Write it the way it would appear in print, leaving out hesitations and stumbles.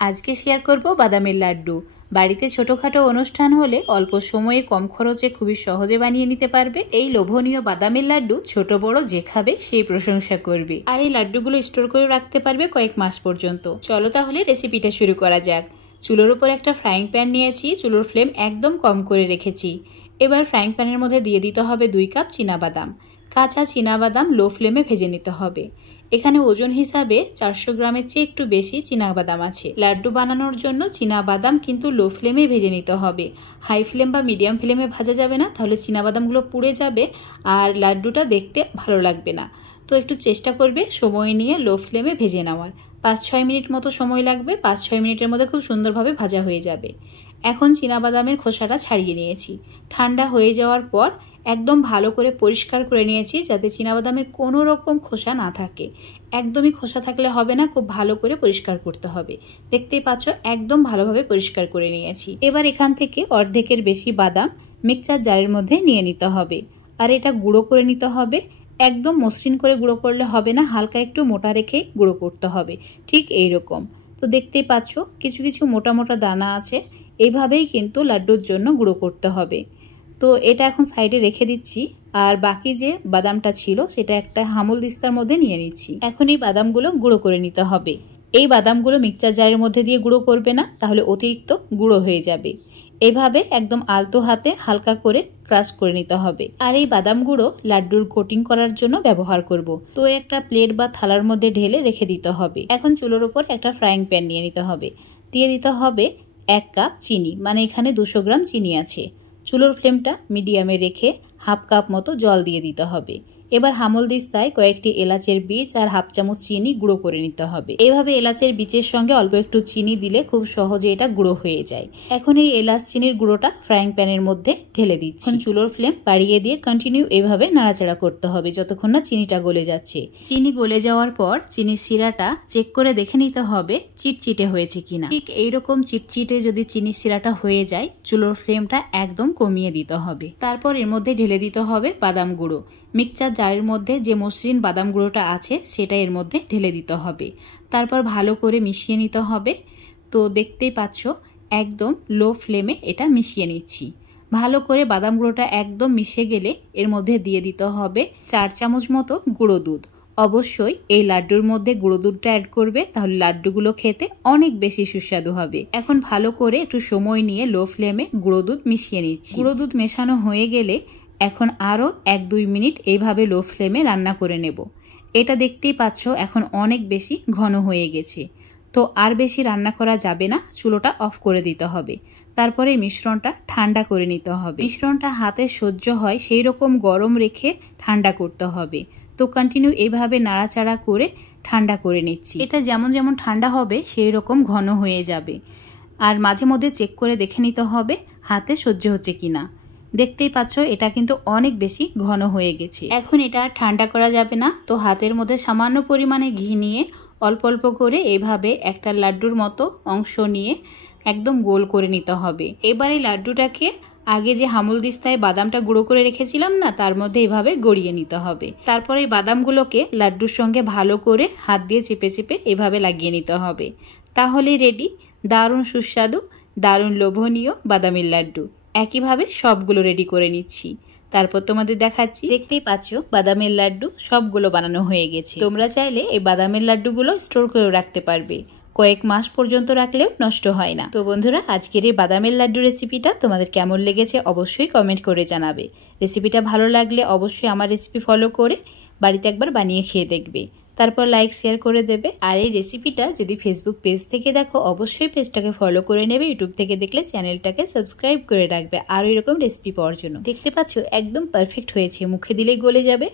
আজকে শেয়ার করব বাদামের লাড্ডু। বাড়িতে ছোটখাটো অনুষ্ঠান হলে অল্প সময়ে কম খরচে খুবই সহজে বানিয়ে নিতে পারবে। এই লোভনীয় বাদামের লাড্ডু ছোট বড় যে খাবে সেই প্রশংসা করবে। আর এই লাড্ডুগুলো স্টোর করে রাখতে পারবে কয়েক মাস পর্যন্ত। চলো তাহলে রেসিপিটা শুরু করা যাক। চুলোর উপর একটা ফ্রাইং প্যান নিয়েছি, চুলোর ফ্লেম একদম কম করে রেখেছি। এবার ফ্রাইং প্যানের মধ্যে দিয়ে দিতে হবে 2 কাপ চীনাবাদাম। কাঁচা চীনাবাদাম লো ফ্লেমে ভেজে নিতে হবে। এখানে ওজন হিসাবে 400 গ্রামের চেয়ে একটু বেশি চীনাবাদাম আছে। লাড্ডু বানানোর জন্য চীনাবাদাম কিন্তু লো ফ্লেমে ভেজে নিতে হবে। হাই ফ্লেম বা মিডিয়াম ফ্লেমে ভাজা যাবে না, তাহলে চীনাবাদামগুলো পুড়ে যাবে আর লাড্ডুটা দেখতে ভালো লাগবে না। তো একটু চেষ্টা করবে সময় নিয়ে লো ফ্লেমে ভেজে নেওয়ার। 5-6 মিনিট মতো সময় লাগবে। 5-6 মিনিটের মধ্যে খুব সুন্দরভাবে ভাজা হয়ে যাবে। এখন চীনাবাদামের খোসাটা ছাড়িয়ে নিয়েছি। ঠান্ডা হয়ে যাওয়ার পর একদম ভালো করে পরিষ্কার করে নিয়েছি, যাতে চীনাবাদামের কোনো রকম খোসা না থাকে। একদমই খোসা থাকলে হবে না, খুব ভালো করে পরিষ্কার করতে হবে। দেখতেই পাচ্ছ একদম ভালোভাবে পরিষ্কার করে নিয়েছি। এবার এখান থেকে অর্ধেকের বেশি বাদাম মিক্সচার জারের মধ্যে নিয়ে নিতে হবে। আর এটা গুঁড়ো করে নিতে হবে। একদম মসৃণ করে গুঁড়ো করলে হবে না, হালকা একটু মোটা রেখে গুঁড়ো করতে হবে। ঠিক এইরকম। তো দেখতেই পাচ্ছ কিছু কিছু মোটা মোটা দানা আছে। এইভাবেই কিন্তু লাড্ডুর জন্য গুঁড়ো করতে হবে। তো এটা এখন সাইডে রেখে দিচ্ছি। আর বাকি যে বাদামটা ছিল সেটা একটা হামল দিস্তার মধ্যে নিয়ে নিচ্ছি। এখন এই বাদামগুলো গুঁড়ো করে নিতে হবে। এই বাদামগুলো মিক্সচার জারের মধ্যে দিয়ে গুঁড়ো করবে না, তাহলে অতিরিক্ত গুঁড়ো হয়ে যাবে। এইভাবে একদম আলতো হাতে হালকা করে ক্রাশ করে নিতে হবে। আর এই বাদাম গুঁড়ো লাড্ডুর কোটিং করার জন্য ব্যবহার করব। তো একটা প্লেট বা থালার মধ্যে ঢেলে রেখে দিতে হবে। এখন চুলোর উপর একটা ফ্রাইং প্যান নিয়ে নিতে হবে। দিয়ে দিতে হবে 1 কাপ চিনি, মানে এখানে 200 গ্রাম চিনি আছে। চুলোর ফ্লেমটা মিডিয়ামে রেখে 1/2 কাপ মতো জল দিয়ে দিতে হবে। এবার হামল দিস্তায় কয়েকটি এলাচের বীজ আর 1/2 চামচ চিনি গুঁড়ো করে নিতে হবে। এইভাবে এলাচের বীজের সঙ্গে অল্প একটু চিনি দিলে খুব সহজে এটা গুঁড়ো হয়ে যায়। এখন এই এলাচ চিনির গুঁড়োটা ফ্রাইং প্যানের মধ্যে ঢেলে দিচ্ছি। চুলোর ফ্লেম বাড়িয়ে দিয়ে কন্টিনিউ এইভাবে নাড়াচাড়া করতে হবে যতক্ষণ না চিনিটা গলে যাচ্ছে। চিনি গলে যাওয়ার পর চিনির শিরাটা চেক করে দেখে নিতে হবে চিটচিটে হয়েছে কিনা। ঠিক এইরকম চিটচিটে যদি চিনির শিরাটা হয়ে যায়, চুলোর ফ্লেমটা একদম কমিয়ে দিতে হবে। তারপর এর মধ্যে ঢেলে দিতে হবে বাদাম গুঁড়ো। মিক্সচার জারের মধ্যে যে মসৃণ বাদাম গুঁড়োটা আছে সেটা এর মধ্যে ঢেলে দিতে হবে। তারপর ভালো করে মিশিয়ে নিতে হবে। তো দেখতেই পাচ্ছ একদম লো ফ্লেমে এটা মিশিয়ে নিচ্ছি। ভালো করে বাদাম গুঁড়োটা একদম মিশে গেলে এর মধ্যে দিয়ে দিতে হবে 4 চামচ মতো গুঁড়ো দুধ। অবশ্যই এই লাড্ডুর মধ্যে গুঁড়ো দুধটা অ্যাড করবে, তাহলে লাড্ডুগুলো খেতে অনেক বেশি সুস্বাদু হবে। এখন ভালো করে একটু সময় নিয়ে লো ফ্লেমে গুঁড়ো দুধ মিশিয়ে নিচ্ছি। গুঁড়ো দুধ মেশানো হয়ে গেলে এখন আরও 1-2 মিনিট এইভাবে লো ফ্লেমে রান্না করে নেব। এটা দেখতেই পাচ্ছ এখন অনেক বেশি ঘন হয়ে গেছে। তো আর বেশি রান্না করা যাবে না, চুলোটা অফ করে দিতে হবে। তারপরে মিশ্রণটা ঠান্ডা করে নিতে হবে। মিশ্রণটা হাতে সহ্য হয় সেই রকম গরম রেখে ঠান্ডা করতে হবে। তো কন্টিনিউ এইভাবে নাড়াচাড়া করে ঠান্ডা করে নিচ্ছি। এটা যেমন যেমন ঠান্ডা হবে সেই রকম ঘন হয়ে যাবে। আর মাঝে মধ্যে চেক করে দেখে নিতে হবে হাতে সহ্য হচ্ছে কিনা। দেখতেই পাচ্ছ এটা কিন্তু অনেক বেশি ঘন হয়ে গেছে। এখন এটা ঠান্ডা করা যাবে না, তো হাতের মধ্যে সামান্য পরিমাণে ঘি নিয়ে অল্প অল্প করে এইভাবে একটা লাড্ডুর মতো অংশ নিয়ে একদম গোল করে নিতে হবে। এবার এই লাড্ডুটাকে আগে যে হামল দিস্তায় বাদামটা গুঁড়ো করে রেখেছিলাম না, তার মধ্যে এইভাবে গড়িয়ে নিতে হবে। তারপর এই বাদামগুলোকে লাড্ডুর সঙ্গে ভালো করে হাত দিয়ে চেপে চেপে এভাবে লাগিয়ে নিতে হবে। তাহলেই রেডি দারুণ সুস্বাদু, দারুণ লোভনীয় বাদামের লাড্ডু। একইভাবে সবগুলো রেডি করে নিচ্ছি। তারপর তোমাদের দেখাচ্ছি। দেখতেই পাচ্ছ বাদামের লাড্ডু সবগুলো বানানো হয়ে গেছে। তোমরা চাইলে এই বাদামের লাড্ডুগুলো স্টোর করে রাখতে পারবে, কয়েক মাস পর্যন্ত রাখলেও নষ্ট হয় না। তো বন্ধুরা, আজকের এই বাদামের লাড্ডু রেসিপিটা তোমাদের কেমন লেগেছে অবশ্যই কমেন্ট করে জানাবে। রেসিপিটা ভালো লাগলে অবশ্যই আমার রেসিপি ফলো করে বাড়িতে একবার বানিয়ে খেয়ে দেখবে। তারপর লাইক শেয়ার করে দেবে। আর এই রেসিপিটা যদি ফেসবুক পেজ থেকে দেখো অবশ্যই পেজটাকে ফলো করে নেবে। ইউটিউব থেকে দেখলে চ্যানেলটাকে সাবস্ক্রাইব করে রাখবে আরও এরকম রেসিপি পাওয়ার জন্য। দেখতে পাচ্ছ একদম পারফেক্ট হয়েছে, মুখে দিলেই গলে যাবে।